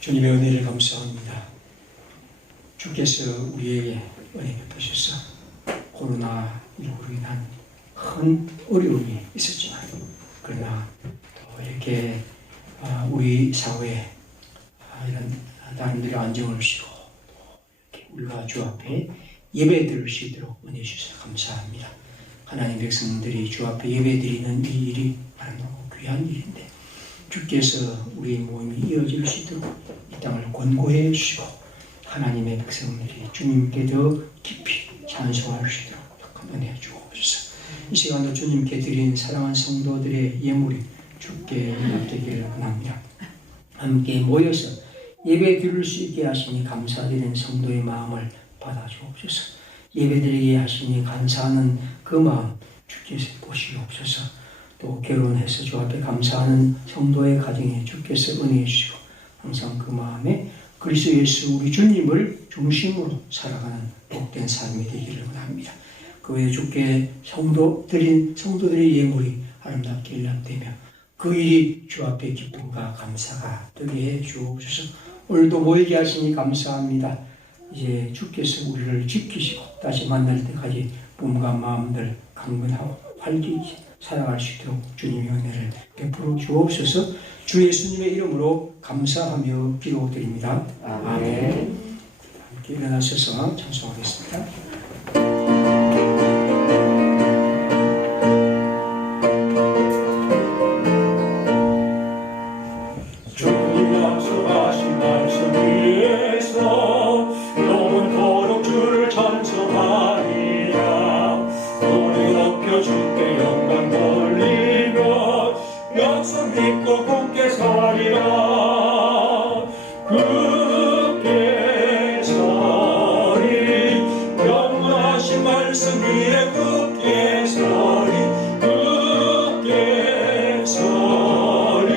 주님의 은혜를 감사합니다. 주께서 우리에게 은혜 베푸셔서 코로나19로 인한 큰 어려움이 있었지만, 그러나 또 이렇게 우리 사회에 이런 나름대로 안정을 주시고 이렇게 우리가 주 앞에 예배 드릴 수 있도록 은혜 주셔서 감사합니다. 하나님 백성들이 주 앞에 예배 드리는 이 일이 아름다고 귀한 일인데, 주께서 우리의 모임이 이어질 수 있도록 이 땅을 권고해 주시고 하나님의 백성들이 주님께 더 깊이 찬송할 수 있도록 은혜 주옵소서. 이 시간도 주님께 드린 사랑하는 성도들의 예물이 주께 응답되기를 원합니다. 함께 모여서 예배 드릴 수 있게 하시니 감사드리는 성도의 마음을 받아 주옵소서. 예배 드리게 하시니 감사하는 그 마음 주께서 보시옵소서. 또 결혼해서 주 앞에 감사하는 성도의 가정에 주께서 은혜해 주시고 항상 그 마음에 그리스도 예수 우리 주님을 중심으로 살아가는 복된 삶이 되기를 원합니다. 그 외에 주께 성도들의 예물이 아름답게 일납되며 그 일이 주 앞에 기쁨과 감사가 되게 해 주옵소서. 오늘도 모이게 하시니 감사합니다. 이제 주께서 우리를 지키시고 다시 만날 때까지 몸과 마음들 강건하고 활기있게 살아갈 수 있도록 주님의 은혜를 베풀어 주옵소서. 주 예수님의 이름으로 감사하며 기도드립니다. 아멘. 함께 일어나셔서 찬송하겠습니다. 주님 약속하신 말씀 위에서 영원토록 주를 찬송하리라. 우리 높여 주께 영광 돌리며 약속 믿고 굳게 서리라. 굳게 서리 영원하신 말씀 위에 굳게 서리. 굳게 서리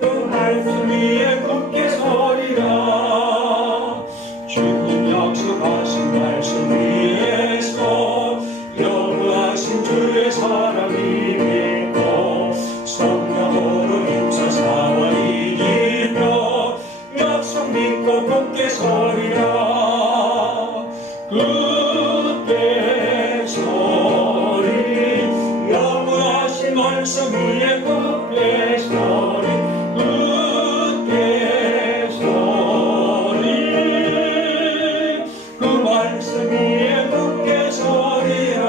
그 말씀 위에 굳게 서리라. 주님 약속하신 말씀 위에서 영원하신 주의 사랑이 믿고 성령으로 힘써 싸워 이기며 약속 믿고 굳게 서리라. 굳게 서리 영원하신 말씀 위에 굳게 서리. 굳게 서리 그 말씀 위에 굳게 서리라.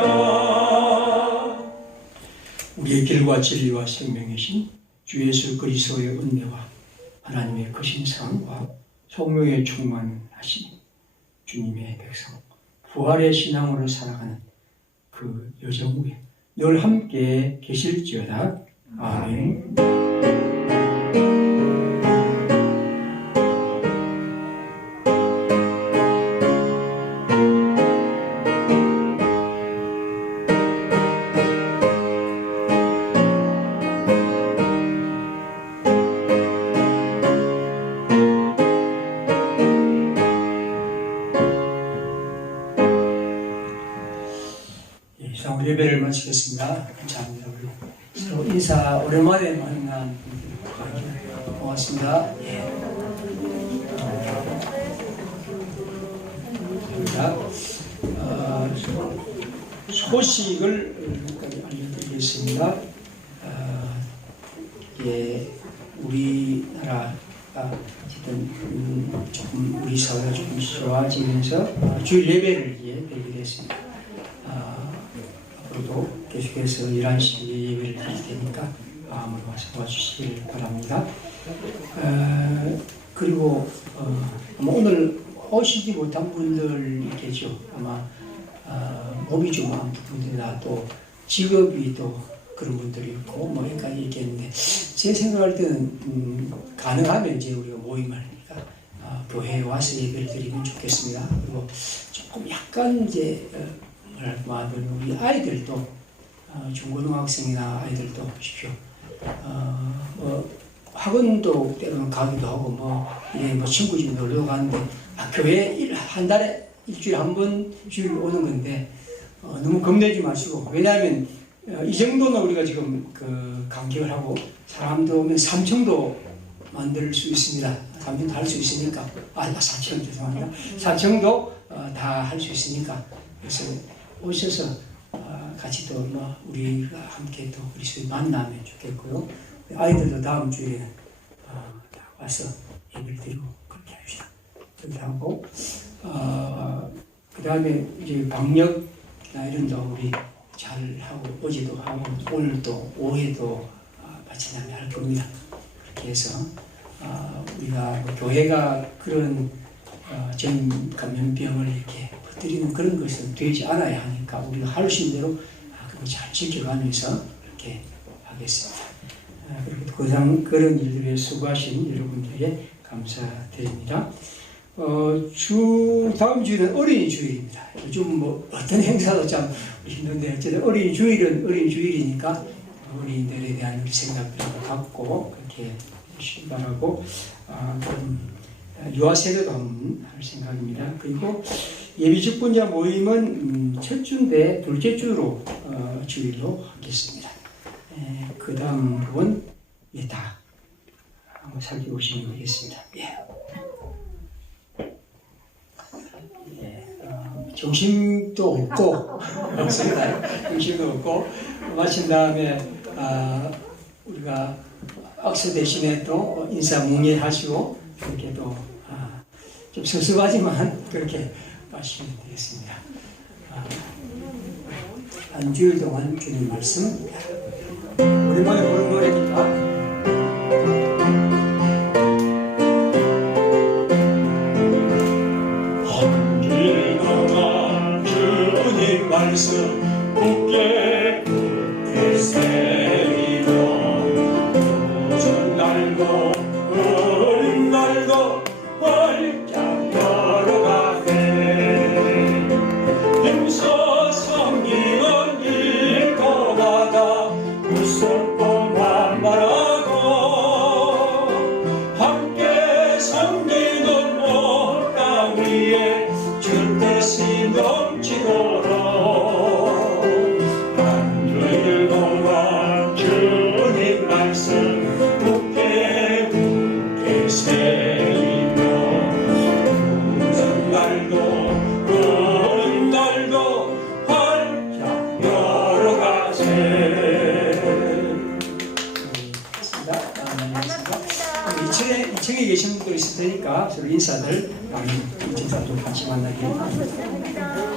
우리의 길과 진리와 생명이신 주 예수 그리스도의 은혜와 하나님의 크신 사랑과 성령의 충만하신 주님의 백성, 부활의 신앙으로 살아가는 그 여정 위에 늘 함께 계실지어다. 아멘. 이상 우리 예배를 마치겠습니다. 감사합니다. 우리 서로 인사 오랜만에 만난 고맙습니다. 예. 소식을 알려드리겠습니다. 예, 우리나라가 어쨌든 조금 우리 사회가 조금 좋아지면서 주일 예배를 드리게 됐습니다. 앞으로도 계속해서 11시에 예배를 드릴 테니까 마음으로 와서 도와주시길 바랍니다. 그리고 아마 오늘 오시지 못한 분들 계죠. 아마 몸이 좀 아픈 분들이나 또 직업이 또 그런 분들이 있고 뭐 여기까지 얘기했는데 제 생각할 때는 가능하면 이제 우리가 모임을 하니까 교회에 와서 예배를 드리면 좋겠습니다. 그리고 조금 약간 이제 뭐랄까 우리 아이들도 중고등학생이나 아이들도 보십시오. 뭐 학원도 때로는 가기도 하고 뭐 친구 집 놀러 가는데 교회 한 달에 일주일에 한 번 주일 오는 건데 너무 겁내지 마시고, 왜냐하면 이 정도는 우리가 지금 그 간격을 하고 사람도 오면 삼청도 만들 수 있습니다. 3층도 할 수 있으니까. 4층 죄송합니다. 4층도 다 할 수 있으니까. 그래서 오셔서 같이 또 우리가 함께 또 그리스도를 만나면 좋겠고요. 아이들도 다음 주에 다 와서 예배를 드리고 그렇게 합시다. 그렇게 하고 그 다음에 이제 방역이나 이런 거 우리 잘 하고 어제도 하고 오늘도 오후에도 마찬가지 할 겁니다. 그렇게 해서 우리가 교회가 그런 전 감염병을 이렇게 퍼뜨리는 그런 것은 되지 않아야 하니까 우리가 할 수 있는 대로 그걸 잘 지켜가면서 그렇게 하겠습니다. 그런 일들에 수고하신 여러분들에게 감사드립니다. 다음 주일은 어린이 주일입니다. 요즘 어떤 행사도 참 힘든데 어쨌든 어린이 주일은 어린이 주일이니까 어린이들에 대한 우리 생각들을 갖고 그렇게 신발하고 유아세례도 한번 할 생각입니다. 그리고 예비 직분자 모임은 첫 주인데 둘째 주로 주일로 하겠습니다. 그 다음 부분 다 한번 살펴보시면 되겠습니다. 정신도 없고 정신도 없고 마친 다음에 우리가 악수 대신에 또 인사뭉예 하시고 그렇게 또 좀 섭섭하지만 그렇게 마시면 되겠습니다. 한 주일 동안 주님 말씀 오랜만에 보는 노래니까 한 주일 동안 주님 말씀 굳게 굳게 새기며 늦은 날도 어린 날도 활짝 열어가네 힘써 섬기는 일터마다 무섭고 만만하고 함께 섬기는 온 땅 위에 주 뜻이 넘치도록 한 주일 동안 주님 말씀 굳게 굳게 새기며 늦은 날도 어린 날도 활짝 열어가세. 했습니다. 2층에 계신 분들 있을 테니까 서로 인사들 인사도 같이 만나게.